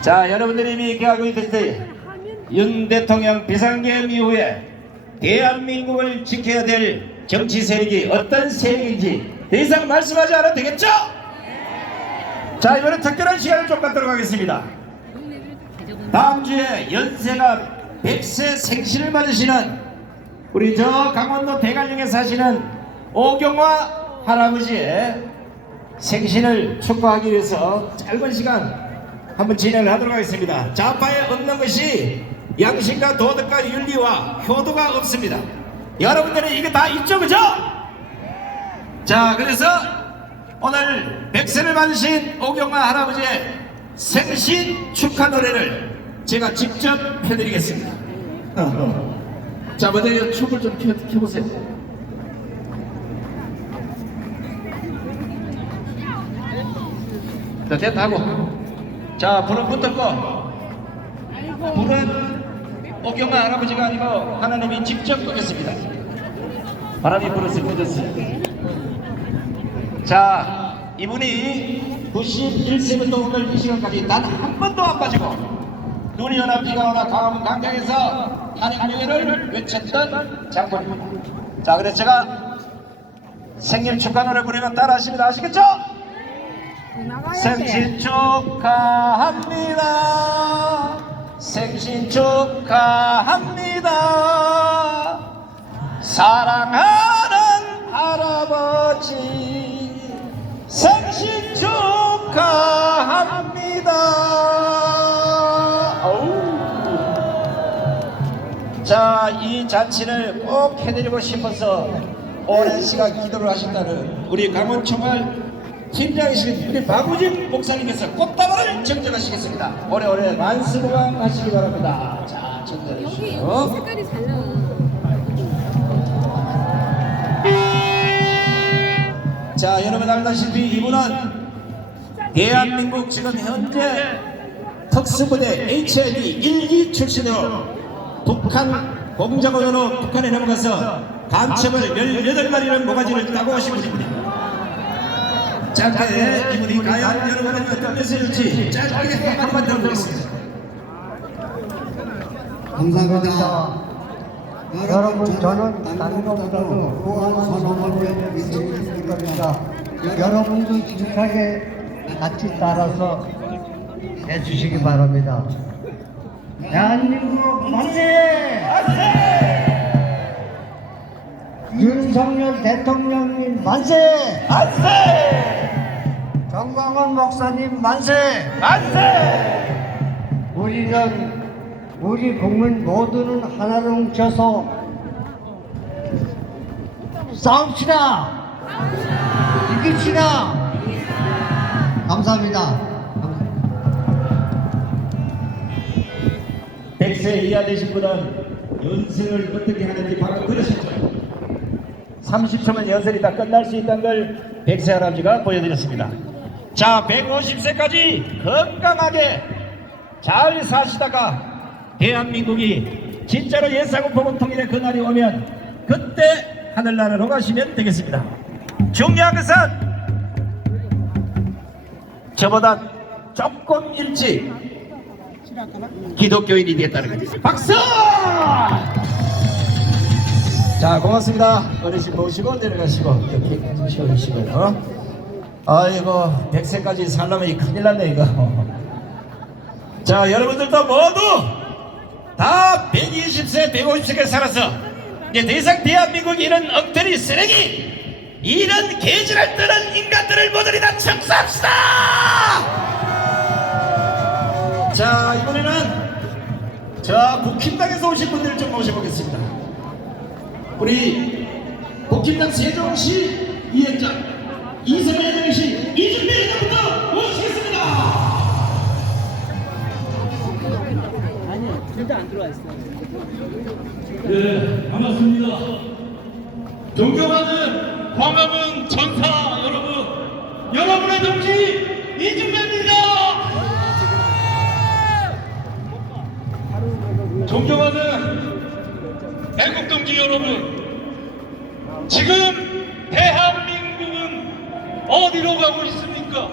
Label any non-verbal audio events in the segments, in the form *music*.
자, 여러분들이 이미 있을 때, 윤 대통령 비상계엄 이후에 대한민국을 지켜야 될 정치 세력이 어떤 세력인지 더 이상 말씀하지 않아도 되겠죠? 자, 이번엔 특별한 시간을 좀 갖도록 하겠습니다. 다음 주에 연세가 100세 생신을 맞으시는 우리 저 강원도 대관령에 사시는 오경화 할아버지의 생신을 축하하기 위해서 짧은 시간 한번 진행을 하도록 하겠습니다. 좌파에 없는 것이 양심과 도덕과 윤리와 효도가 없습니다. 여러분들은 이게 다 있죠, 그죠? 자, 그래서 오늘 백세를 맞으신 오경화 할아버지의 생신 축하 노래를 제가 직접 펴드리겠습니다. 자, 먼저 이 춤을 좀 켜, 켜보세요. 자, 됐다 하고. 자, 불은 붙었고. 불은 오경아 할아버지가 아니고 하나님이 직접 끄겠습니다. 바람이 불어서 꺼졌어요. 자, 이분이 91세부터 오늘 이 시간까지 단 한 번도 안 빠지고 눈이 오나 비가 오나 강원 강장에서 한행유회를 외쳤던 장군입니다. 자, 그래서 제가 생일 축하 노래 부르면 따라 하시면 아시겠죠? 생신 축하합니다. 생신 축하합니다. 사랑하는 할아버지 생신 축하합니다. 자, 이 잔치를 꼭 해드리고 싶어서 오랜 시간 기도를 하셨다는 우리 강원 총알 팀장이신 우리 박우진 목사님께서 꽃다발을 정정하시겠습니다. 오래오래 만수무강 하시기 바랍니다. 자, 정정해 여기 주시고. 색깔이 잘 나와. 자, 여러분 알다시피 이분은 대한민국 지금 현재 특수부대 HID 1기 출신으로 북한 공작원으로 북한에 넘어가서 간첩을 18마리는 모가지를 따고 오신 분입니다. 짧게 이분이 과연 여러분에게 어떤 메시지일지 짧게 한번 들어보겠습니다. 감사합니다. 여러분 저는 다른 것보다도 보안 선언을 미치는 겁니다. 여러분도 지속하게 같이 따라서 해주시기 바랍니다. 대한민국 만세! 윤석열 대통령님 만세! 정광훈 목사님 만세! 우리는 우리 국민 모두는 하나로 뭉쳐서 싸웁시다. 이깁시다. 감사합니다. 100세 이하 되신 분은 연생을 어떻게 하는지 방금 들으셨죠? 30초면 연설이 다 끝날 수 있다는 걸 100세 할아버지가 보여드렸습니다. 자, 150세까지 건강하게 잘 사시다가 대한민국이 진짜로 예사국포국 통일의 그날이 오면 그때 하늘나라로 가시면 되겠습니다. 중요한 것은 저보다 조금 일찍 기독교인이 되겠다는 거죠. 박수! 자, 고맙습니다. 어르신 모시고 내려가시고 이렇게 좀 쉬어주시고요. 아이고, 100세까지 살려면 큰일 났네, 이거. *laughs* 자, 여러분들도 모두 다 120세, 150세까지 살아서 이제 더 이상 대한민국 이런 엉터리 쓰레기, 이런 개질을 뜨는 인간들을 모두 다 청소합시다! 자 이번에는 저 국힘당에서 오신 분들을 좀 모셔보겠습니다. 우리 국힘당 세종시 위원장 이선혜 대시 이준배 회장부터 모시겠습니다. 네, 반갑습니다. 존경하는 광화문 전사 여러분, 여러분의 동지 이준배입니다. 존경하는 애국 동지 여러분, 지금 대한민국은 어디로 가고 있습니까?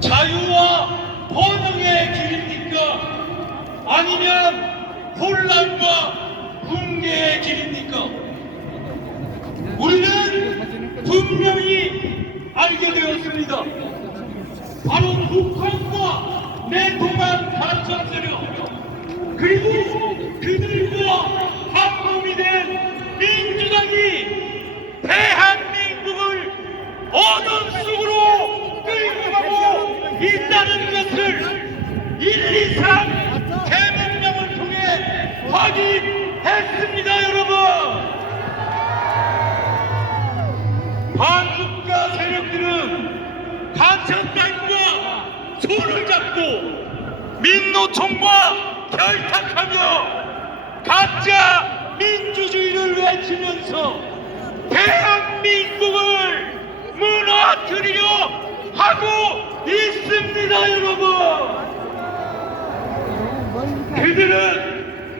자유와 번영의 길 아니면 혼란과 붕괴의 길입니까? 우리는 분명히 알게 되었습니다. 바로 북한과 내통한 반전 세력 그리고 그들과 한 몸이 된 민주당이 대한민국을 어둠 속으로 끌고 가고 있다는 것을 1, 2, 3 대명령을 통해 확인했습니다 여러분. 반국가 세력들은 간천당과 손을 잡고 민노총과 결탁하며 가짜 민주주의를 외치면서 대한민국을 무너뜨리려 하고 있습니다 여러분. 그들은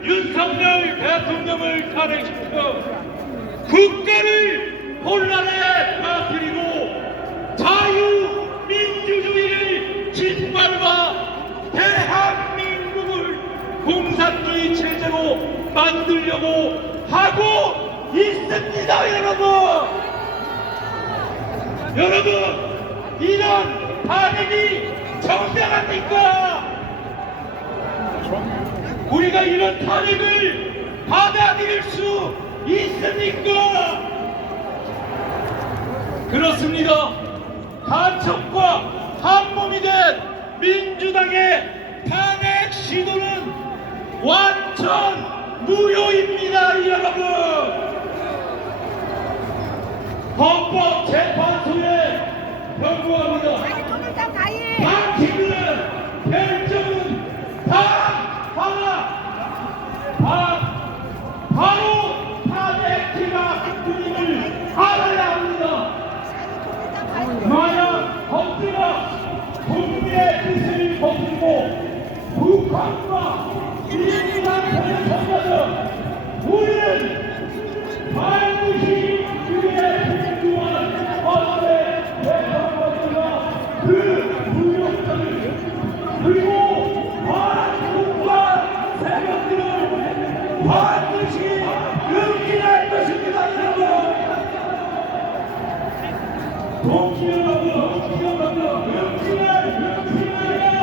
윤석열 대통령을 탄핵시켜 국가를 혼란에 빠뜨리고 자유민주주의를 짓밟아 대한민국을 공산주의 체제로 만들려고 하고 있습니다 여러분! 여러분 이런 탄핵이 정당합니까 우리가 이런 탄핵을 받아들일 수 있습니까? 그렇습니다. 간첩과 한몸이 된 민주당의 탄핵 시도는 완전 무효입니다, 여러분. 헌법재판소에 경고합니다. 통일당 가해. 박희근의 결정은 단 하나 바, 바로 탄핵기가 국민을 알아야 합니다 만약 헌재가 국민의 뜻을 거두고 북한과 민주당 편을 선거든 그 무력자를 그리고 반국가 세력들을 반드시 응징할 것입니다. 여러분 동지 여러분 동지 여러분 응징할 응징하여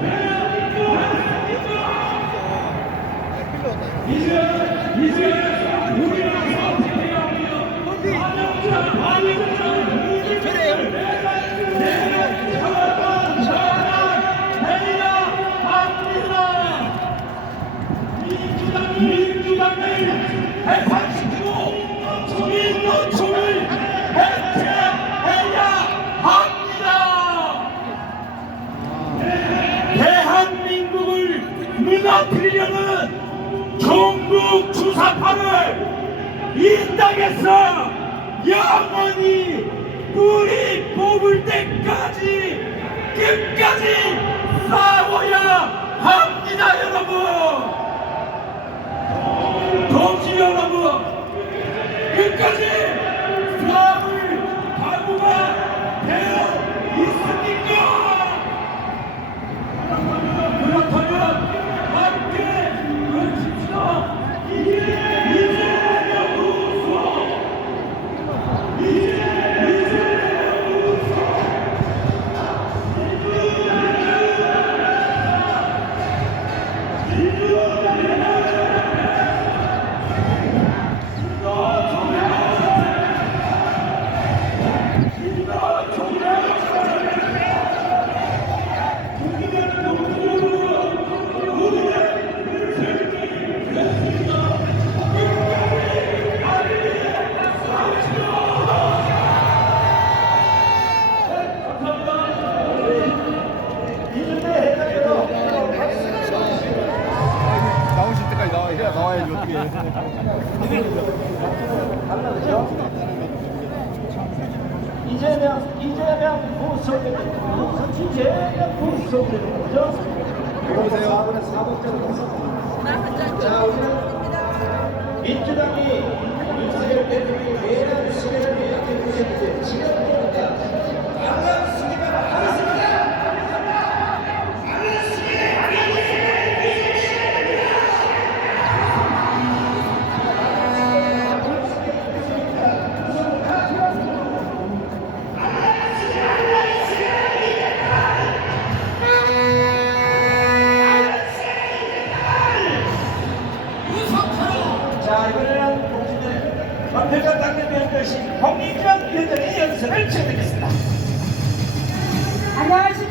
대한민국 이제 이제 종북 주사파를 이 땅에서 영원히 우리 뽑을 때까지 끝까지 싸워야 합니다 여러분. 동지 여러분 끝까지 싸울 이재명, 이재명 거죠? 여보세요 민주당이 윤석열 대통령이 내란 수계를 계획해 주셨는데 수